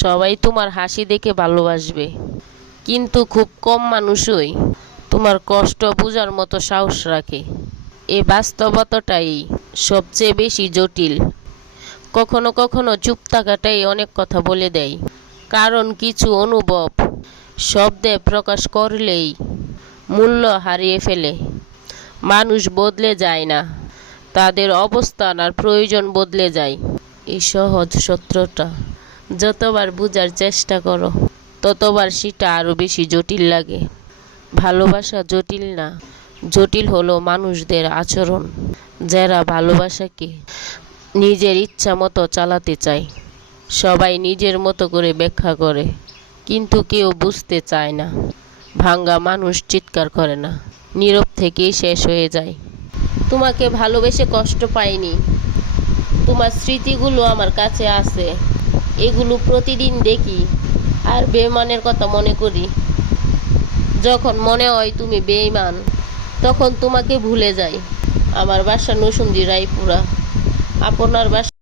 সবাই তোমার হাসি দেখে ভালোবাসবে, কিন্তু খুব কম মানুষই তোমার কষ্ট বোঝার মতো সাহস রাখে। এই বাস্তবতাটাই সবচেয়ে বেশি জটিল। কখনো কখনো চুপ থাকাটাই অনেক কথা বলে দেয়, কারণ কিছু অনুভব শব্দে প্রকাশ করলেই মূল্য হারিয়ে ফেলে। মানুষ বদলে যায় না, তাদের অবস্থান আর প্রয়োজন বদলে যায়। এই সহজ সত্যটা যতবার বোঝার চেষ্টা করো, ততবার সেটা আরও বেশি জটিল লাগে। ভালোবাসা জটিল না, জটিল হলো মানুষদের আচরণ, যারা ভালোবাসাকে নিজের ইচ্ছা মতো চালাতে চায়। সবাই নিজের মতো করে ব্যাখ্যা করে, কিন্তু কেউ বুঝতে চায় না। ভাঙ্গা মানুষ চিৎকার করে না, নীরব থেকেই শেষ হয়ে যায়। তোমাকে ভালোবেসে কষ্ট পাইনি, তোমার স্মৃতিগুলো আমার কাছে আছে, এগুলো প্রতিদিন দেখি আর বেঈমানের কথা মনে করি। যখন মনে হয় তুমি বেঈমান, তখন তোমাকে ভুলে যাই। আমার বাসা নরসিংদী রায়পুরা, আপনার বাসা?